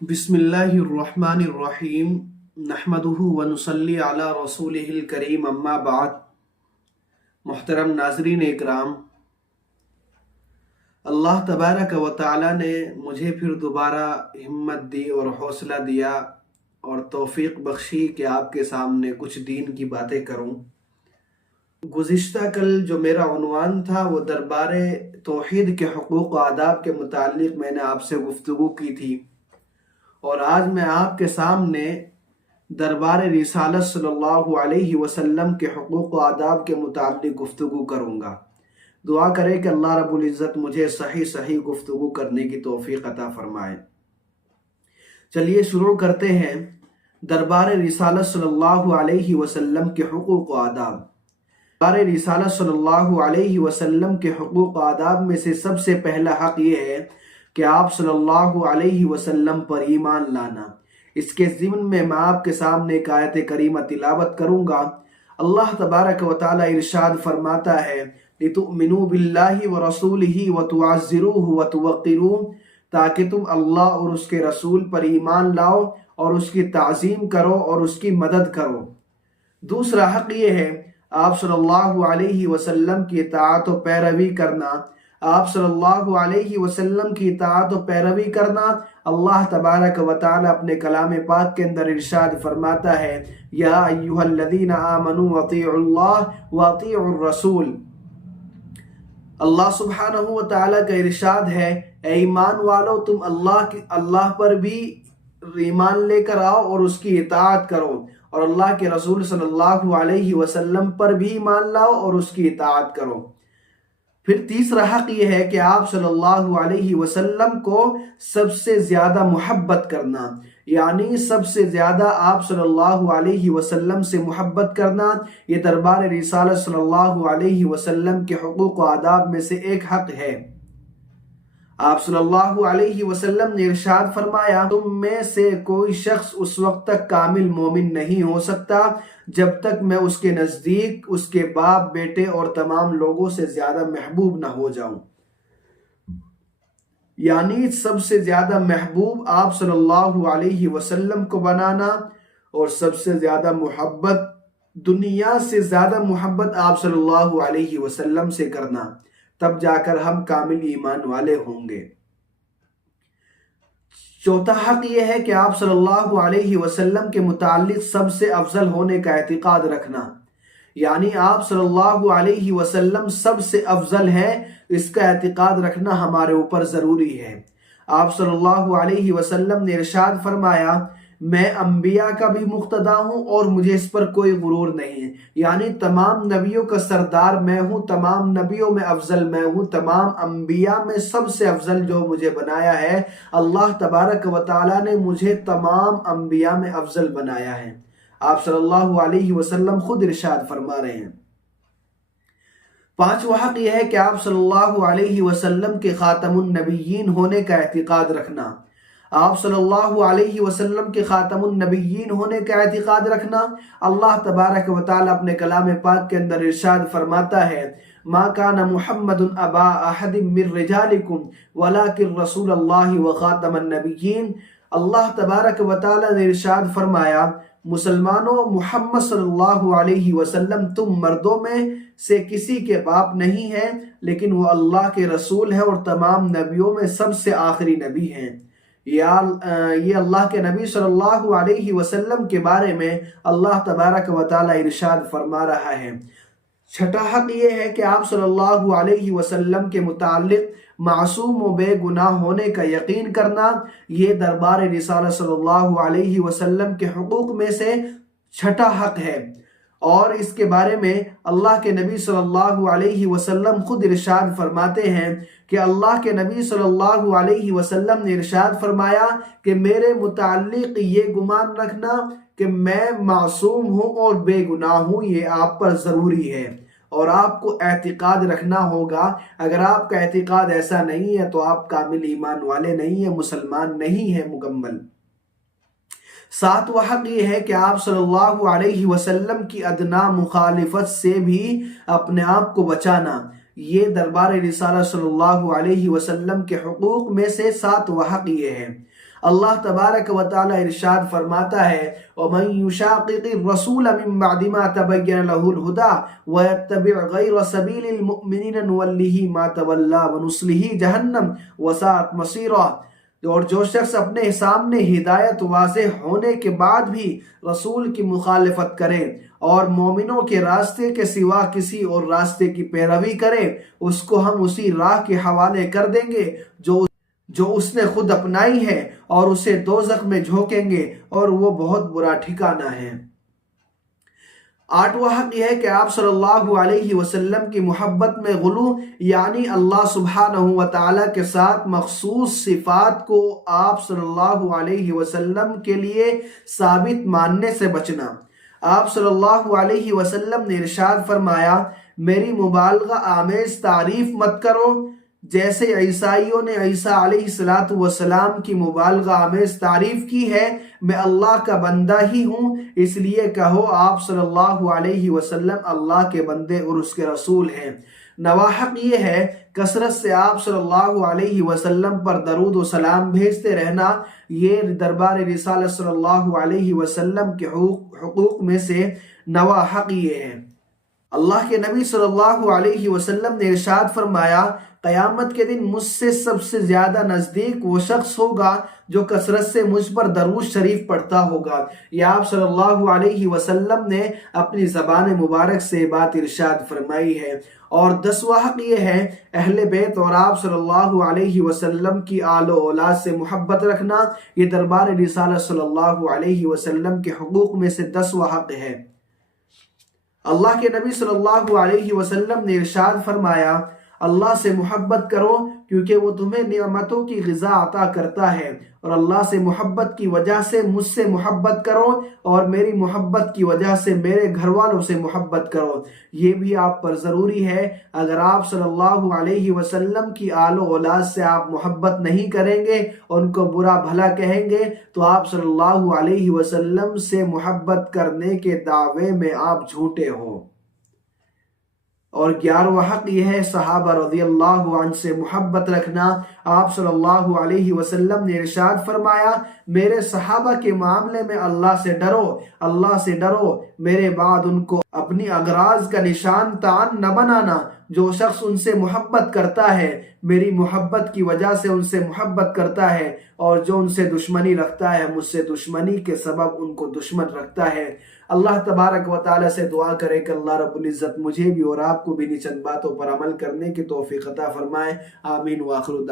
بسم اللہ الرحمن الرحیم نحمدہ ونصلی علی رسولہ الکریم اما بعد۔ محترم ناظرین اکرام، اللہ تبارک و تعالی نے مجھے پھر دوبارہ ہمت دی اور حوصلہ دیا اور توفیق بخشی کہ آپ کے سامنے کچھ دین کی باتیں کروں۔ گزشتہ کل جو میرا عنوان تھا وہ دربار توحید کے حقوق و آداب کے متعلق میں نے آپ سے گفتگو کی تھی، اور آج میں آپ کے سامنے دربار رسالت صلی اللہ علیہ وسلم کے حقوق و آداب کے متعلق گفتگو کروں گا۔ دعا کرے کہ اللہ رب العزت مجھے صحیح گفتگو کرنے کی توفیق عطا فرمائے۔ چلیے شروع کرتے ہیں۔ دربار رسالت صلی اللہ علیہ وسلم کے حقوق و آداب۔ دربار رسالت صلی اللہ علیہ وسلم کے حقوق و آداب میں سے سب سے پہلا حق یہ ہے کہ آپ صلی اللہ علیہ وسلم پر ایمان لانا۔ اس کے ضمن میں آپ کے سامنے ایک آیت کریمہ تلاوت کروں گا۔ اللہ تبارک و تعالی ارشاد فرماتا ہے، لِتُؤْمِنُوا بِاللَّهِ وَرَسُولِهِ وَتُعَزِّرُوهُ وَتُوَقِّرُوهُ، تاکہ تم اللہ اور اس کے رسول پر ایمان لاؤ اور اس کی تعظیم کرو اور اس کی مدد کرو۔ دوسرا حق یہ ہے آپ صلی اللہ علیہ وسلم کی اطاعت و پیروی کرنا۔ آپ صلی اللہ علیہ وسلم کی اطاعت و پیروی کرنا۔ اللہ تبارک و تعالی اپنے کلام پاک کے اندر ارشاد فرماتا ہے، یا ایھا الذین آمنوا اطیعوا اللہ واطیعوا الرسول۔ اللہ سبحانہ و تعالی کا ارشاد ہے، اے ایمان والو تم اللہ پر بھی ایمان لے کر آؤ اور اس کی اطاعت کرو، اور اللہ کے رسول صلی اللہ علیہ وسلم پر بھی ایمان لاؤ اور اس کی اطاعت کرو۔ پھر تیسرا حق یہ ہے کہ آپ صلی اللہ علیہ وسلم کو سب سے زیادہ محبت کرنا، یعنی سب سے زیادہ آپ صلی اللہ علیہ وسلم سے محبت کرنا۔ یہ دربار رسالت صلی اللہ علیہ وسلم کے حقوق و آداب میں سے ایک حق ہے۔ آپ صلی اللہ علیہ وسلم نے ارشاد فرمایا، تم میں سے کوئی شخص اس وقت تک کامل مومن نہیں ہو سکتا جب تک میں اس کے نزدیک اس کے باپ، بیٹے اور تمام لوگوں سے زیادہ محبوب نہ ہو جاؤں۔ یعنی سب سے زیادہ محبوب آپ صلی اللہ علیہ وسلم کو بنانا، اور سب سے زیادہ محبت، دنیا سے زیادہ محبت آپ صلی اللہ علیہ وسلم سے کرنا، تب جا کر ہم کامل ایمان والے ہوں گے۔ چوتھا حق یہ ہے کہ آپ صلی اللہ علیہ وسلم کے متعلق سب سے افضل ہونے کا اعتقاد رکھنا، یعنی آپ صلی اللہ علیہ وسلم سب سے افضل ہے، اس کا اعتقاد رکھنا ہمارے اوپر ضروری ہے۔ آپ صلی اللہ علیہ وسلم نے ارشاد فرمایا، میں انبیاء کا بھی مقتدا ہوں اور مجھے اس پر کوئی غرور نہیں ہے، یعنی تمام نبیوں کا سردار میں ہوں، تمام نبیوں میں افضل میں ہوں، تمام انبیاء میں سب سے افضل جو مجھے بنایا ہے اللہ تبارک و تعالی نے مجھے تمام انبیاء میں افضل بنایا ہے۔ آپ صلی اللہ علیہ وسلم خود ارشاد فرما رہے ہیں۔ پانچواں حق یہ ہے کہ آپ صلی اللہ علیہ وسلم کے خاتم النبیین ہونے کا اعتقاد رکھنا۔ آپ صلی اللہ علیہ وسلم کے خاتم النبیین ہونے کا اعتقاد رکھنا۔ اللہ تبارک و تعالی اپنے کلام پاک کے اندر ارشاد فرماتا ہے، ما کان محمد ابا احد من رجالکم ولکن رسول اللہ وخاتم النبیین۔ اللہ تبارک و تعالی نے ارشاد فرمایا، مسلمانوں، محمد صلی اللہ علیہ وسلم تم مردوں میں سے کسی کے باپ نہیں ہے، لیکن وہ اللہ کے رسول ہیں اور تمام نبیوں میں سب سے آخری نبی ہیں۔ یہ اللہ کے نبی صلی اللہ علیہ وسلم کے بارے میں اللہ تبارک و تعالی ارشاد فرما رہا ہے۔ چھٹا حق یہ ہے کہ آپ صلی اللہ علیہ وسلم کے متعلق معصوم و بے گناہ ہونے کا یقین کرنا۔ یہ دربار رسالت صلی اللہ علیہ وسلم کے حقوق میں سے چھٹا حق ہے، اور اس کے بارے میں اللہ کے نبی صلی اللہ علیہ وسلم خود ارشاد فرماتے ہیں کہ اللہ کے نبی صلی اللہ علیہ وسلم نے ارشاد فرمایا کہ میرے متعلق یہ گمان رکھنا کہ میں معصوم ہوں اور بے گناہ ہوں، یہ آپ پر ضروری ہے اور آپ کو اعتقاد رکھنا ہوگا۔ اگر آپ کا اعتقاد ایسا نہیں ہے تو آپ کامل ایمان والے نہیں ہیں، مسلمان نہیں ہیں مکمل۔ ساتواں حق یہ ہے کہ آپ صلی اللہ علیہ وسلم کی ادنا مخالفت سے بھی اپنے آپ کو بچانا۔ یہ دربار رسالت صلی اللہ علیہ وسلم کے حقوق میں سے ساتواں حق یہ ہے۔ اللہ تبارک و تعالی ارشاد فرماتا ہے وَمَن يُشَاقِقِ الرَّسُولَ مِن بَعْدِ مَا تَبَيَّنَ لَهُ الْهُدَى وَيَتَّبِعْ غَيْرَ سَبِيلِ الْمُؤْمِنِينَ نُوَلِّهِ مَا تَوَلَّى وَنُصْلِهِ جَهَنَّمَ وَسَاءَتْ مَصِيرًا۔ اور جو شخص اپنے سامنے ہدایت واضح ہونے کے بعد بھی رسول کی مخالفت کرے اور مومنوں کے راستے کے سوا کسی اور راستے کی پیروی کرے، اس کو ہم اسی راہ کے حوالے کر دیں گے جو اس نے خود اپنائی ہے، اور اسے دوزخ میں جھونکیں گے، اور وہ بہت برا ٹھکانہ ہے۔ آٹھواں حق یہ ہے کہ آپ صلی اللہ علیہ وسلم کی محبت میں غلو، یعنی اللہ سبحانہ و تعالیٰ کے ساتھ مخصوص صفات کو آپ صلی اللہ علیہ وسلم کے لیے ثابت ماننے سے بچنا۔ آپ صلی اللہ علیہ وسلم نے ارشاد فرمایا، میری مبالغہ آمیز تعریف مت کرو، جیسے عیسائیوں نے عیسیٰ علیہ السلام کی مبالغہ آمیز تعریف کی ہے۔ میں اللہ کا بندہ ہی ہوں، اس لیے کہو آپ صلی اللہ علیہ وسلم اللہ کے بندے اور اس کے رسول ہیں۔ نواں حق یہ ہے کثرت سے آپ صلی اللہ علیہ وسلم پر درود و سلام بھیجتے رہنا۔ یہ دربار رسالت صلی اللہ علیہ وسلم کے حقوق میں سے نواں حق یہ ہے۔ اللہ کے نبی صلی اللہ علیہ وسلم نے ارشاد فرمایا، قیامت کے دن مجھ سے سب سے زیادہ نزدیک وہ شخص ہوگا جو کثرت سے مجھ پر درود شریف پڑھتا ہوگا۔ یہ آپ صلی اللہ علیہ وسلم نے اپنی زبان مبارک سے بات ارشاد فرمائی ہے۔ اور 10واں حق یہ ہے اہل بیت اور آپ صلی اللہ علیہ وسلم کی آل و اولاد سے محبت رکھنا۔ یہ دربار رسالت صلی اللہ علیہ وسلم کے حقوق میں سے 10واں حق ہے۔ اللہ کے نبی صلی اللہ علیہ وسلم نے ارشاد فرمایا، اللہ سے محبت کرو کیونکہ وہ تمہیں نعمتوں کی غذا عطا کرتا ہے، اور اللہ سے محبت کی وجہ سے مجھ سے محبت کرو، اور میری محبت کی وجہ سے میرے گھر والوں سے محبت کرو۔ یہ بھی آپ پر ضروری ہے۔ اگر آپ صلی اللہ علیہ وسلم کی آل و اولاد سے آپ محبت نہیں کریں گے، ان کو برا بھلا کہیں گے، تو آپ صلی اللہ علیہ وسلم سے محبت کرنے کے دعوے میں آپ جھوٹے ہو۔ اور 11واں حق یہ ہے صحابہ رضی اللہ عنہ سے محبت رکھنا۔ آپ صلی اللہ علیہ وسلم نے ارشاد فرمایا، میرے صحابہ کے معاملے میں اللہ سے ڈرو، میرے بعد ان کو اپنی اغراض کا نشان تعین نہ بنانا۔ جو شخص ان سے محبت کرتا ہے میری محبت کی وجہ سے ان سے محبت کرتا ہے، اور جو ان سے دشمنی رکھتا ہے مجھ سے دشمنی کے سبب ان کو دشمن رکھتا ہے۔ اللہ تبارک و تعالیٰ سے دعا کرے کہ اللہ رب العزت مجھے بھی اور آپ کو بھی چند باتوں پر عمل کرنے کی توفیق عطا فرمائے۔ آمین۔ وآخر